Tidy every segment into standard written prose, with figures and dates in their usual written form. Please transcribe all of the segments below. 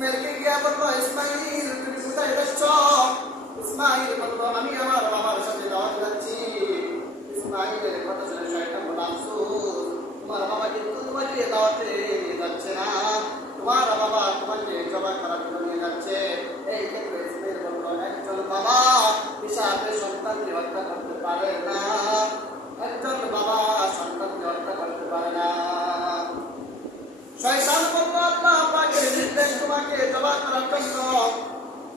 ইসমাইলকে গিয়া বলল, ইসমাইল তুমি কোথায় যাচ্ছ? ইসমাইল বলল, আমি আমার বাবার সাথে দাওয়াত যাচ্ছি। ইসমাইলের কথা শুনে শয়তান বলল, আফসোস, তোমার বাবা কিন্তু তোমাকে দাওয়াতে নিয়ে যাচ্ছে না, তোমার বাবা তোমাকে জবাই করার জন্য নিয়ে যাচ্ছে। এই ক্ষেত্রে ইসমাইল বলল, একজন বাবা হিসাবে সন্তানকে হত্যা করতে পারে না, একজন বাবা সন্তানকে হত্যা করতে পারে না। শয়তান বলল, আল্লাহ পাকের নির্দেশ তোমাকে জবাই করার জন্য।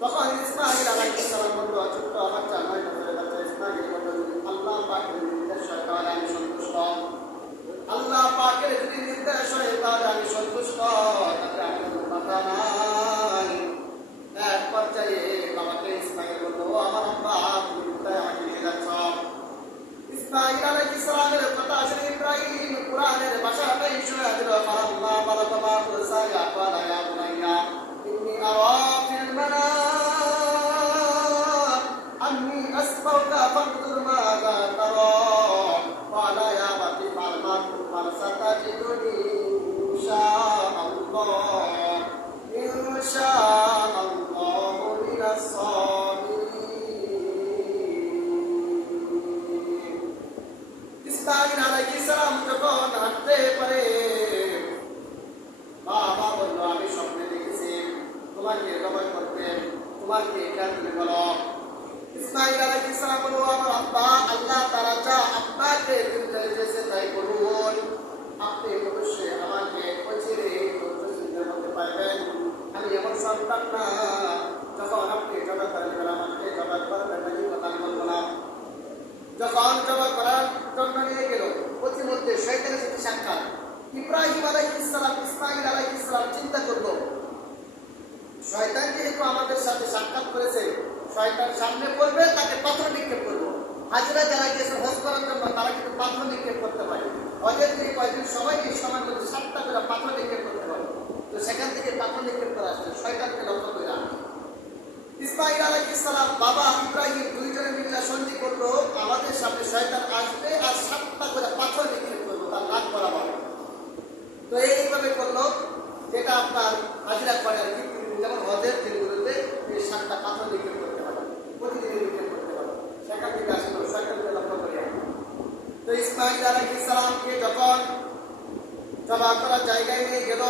তখন ইসমাইল আলাইহিস সালাম বলল, ছোট্ট বাচ্চা 9 বছরের বাচ্চা ইসমাইল বলল, আল্লাহ পাকের নির্দেশ হয় তাহলে আমি সন্তুষ্ট, আল্লাহ পাকের যদি নির্দেশ হয় তাহলে আমি সন্তুষ্ট, তাতে আমি কোনো কথা নাই। এক পর্যায়ে বাবাকে ইসমাইল বলল, ও আমার আব্বা, তুমি কোথায় আমাকে নিয়ে যাচ্ছ? ইসমাইল আলাইহিস সালামের কথা শুনে ইব্রাহিম কুরআনের ভাষাতেই শুনে দিল, ফালাম্মা বালাগা মা'হুল সায়া ক্বালা ইয়া বুনাইয়া ইন্নী আরা ফিল মানাম আন্নী আসবাউকা ফানজুর মাযা তারা ক্বালা ইয়া আবাতি ফা'আল মা তু'মার সাতাজিদুনি ইনশাআল্লাহু মিনাস সাবিরিন। ইসমাইল আলাইহিস সালাম যখন হাঁটতে পারে, বাবা বলল, আমি স্বপ্নে দেখেছি তোমাকে জবাই করতে, তোমাকে কেন তুমি বলো? ইসমাইল আলাইহিস সালাম বলল, আমার আব্বা, আল্লাহ তাআলা যা আপনাকে দিয়েছে তাই করুন, আপনি অবশ্যই আমাকে অচিরে চিন্তার মধ্যে পাইবেন। আমি এমন সন্তান না যখন আপনি জবাই করবেন আমাকে জবাই করবেন না, এই কথা আমি বলবো না। যখন জবাই করার জন্য নিয়ে গেল, প্রতিমধ্যে শয়তানের সাথে সাক্ষাৎ। ইব্রাহিম আলাইহিস সালাম ইসমাইল আলাইহিস সালাম চিন্তা করলো, শয়তান যেহেতু আমাদের সাথে সাক্ষাৎ করেছে, শয়তান সামনে পড়বে, তাকে পাথর নিক্ষেপ করবো। হাজরা যারা গিয়েছে হজ করার জন্য তারা কিন্তু পাথর নিক্ষেপ করতে পারে। হজের যে কয়েকদিন সময়, এই সময়ের মধ্যে 7টা করে পাথর নিক্ষেপ করতে পারে। তো সেখান থেকে পাথর নিক্ষেপ করা আসছে, শয়তানকে লক্ষ্য করে রাখে। ইসমাইল আলাইহিস সালাম বাবা ইব্রাহিম দুইজনে মিলে সন্ধি করলো, আমাদের সামনে শয়তান আসবে আর 7টা করে পাথর নিক্ষেপ করবো তার নাক বরাবর। তো এইভাবে করলো, যেটা আপনার হাজিরা করে আর কি, যেমন হজের দিনগুলোতে এই 7টা পাথর নিক্ষেপ করতে পারে, প্রতিদিন নিক্ষেপ করতে পারে। সেখান থেকে আসলো, শয়তানকে লক্ষ্য করে। তো ইসমাইল আলাইহিস সালামকে যখন জবাই করার জায়গায় নিয়ে গেল,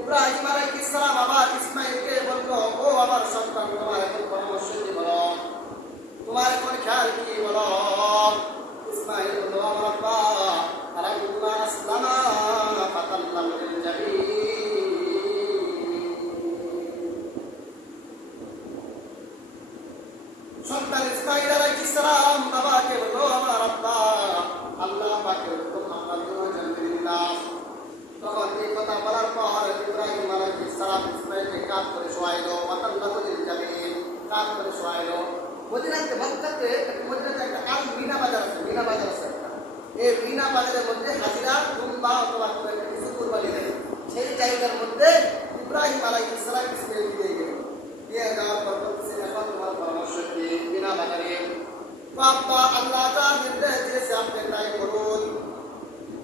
ইব্রাহিম আলাইহিস সালাম আবার ইসমাইলকে বলল, ও আমার সন্তান, তোমার এখন পরামর্শ কি বলো, তোমার এখন খেয়াল কি বলো? ইসমাইল বলল, আমার আব্বা, আলাইকুল্লাহ আসলামা ফাতাল্লাহু লিল জাবিন। সন্তান ইসমাইল আলাইহিস সালাম বাবাকে বলল, আমার আব্বা, আল্লাহ পাকের হুকুম আমরা আলহামদুলিল্লাহ। তখন এই কথা বলার পর ইব্রাহিম আলাইহিস সালাম ইসমাইলকে কাঁধ করে শোয়াইলো, ফাতাল্লাহু লিল জাবিন, কাঁধ করে শোয়াইলো। মদিনাতে মক্কাতে মদিনাতে একটা আল মিনা বাজার আছে, মিনা বাজার আছে একটা। এই মিনা বাজারের মধ্যে হাজিরা দুম্বা অথবা কিছু কুরবানি দেয়। সেই জায়গার মধ্যে ইব্রাহিম আলাইহিস সালাম ইসমাইলকে দিয়ে গেল। দিয়ে যাওয়ার পর বলতেছে, এখন তোমার পরামর্শ কি? মিনা বাজারে বাবা আল্লাহ তাআলা নির্দেশ দিয়েছে আপনি তাই করুন।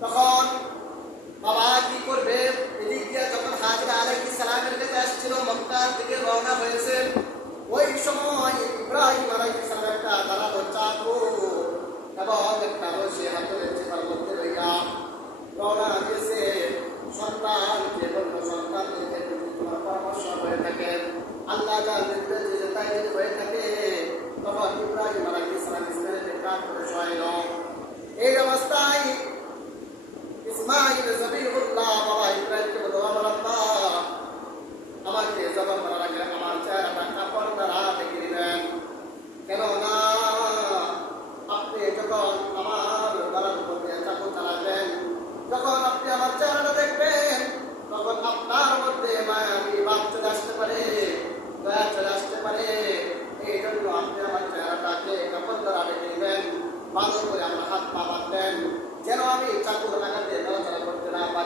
তখন বাবা কি করবে? এদিক দিয়ে যখন হাজরা আলাইহিস সালামের কাছে আসছিল, মক্কার দিকে রওনা হয়েছে, ওই সময় ইব্রাহিম আলাইহিস সালাম একটা ধারালো চাকু এবং একটা রশি হাতে চেপার মধ্যে লইয়া রওনা দিয়েছে। সন্তানকে বলল, সন্তানকে যদি তোমার পরামর্শ হয়ে থাকে, আল্লাহ যা নির্দেশ দিয়েছে তাই যদি হয়ে থাকে, তখন ইব্রাহিম আলাইহিস সালাম ইসমাইলকে কাঁধ করে শোয়াইল। এই অবস্থায় ইসমাইল জবিহুল্লাহ বাবা ইব্রাহিমকে বলল, আমার আব্বা, আমাকে জবাই করার আগে আমার চেহারাটা কাপড় দ্বারা ঢেকে দিবেন, কেননা আপনি যখন আমার গলার মধ্যে চাকু চালাবেন, যখন আপনি আমার চেহারাটা দেখবেন, তখন আপনার মধ্যে মায়াবী ভাব চলে আসতে পারে, দয়া চলে আসতে পারে। এই জন্য আপনি আমার চেহারাটাকে কাপড় দ্বারা ঢেকে দিবেন, ভালো করে আমার হাত পা বাঁধবেন, যেন আমি চাকুর আঘাতে নড়াচড়া করতে না পারি।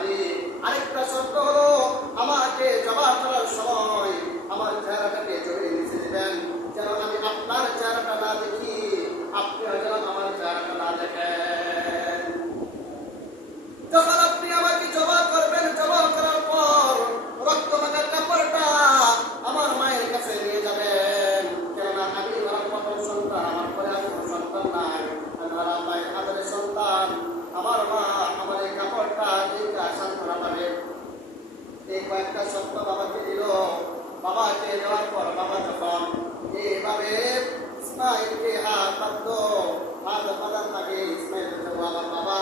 একটা সত্য বাবাকে দিল। বাবাকে দেওয়ার পর বাবা যখন এইভাবে ইসমাইলকে হাত বাঁধল, হাত বাঁধার আগে ইসমাইল বলল, আমার বাবা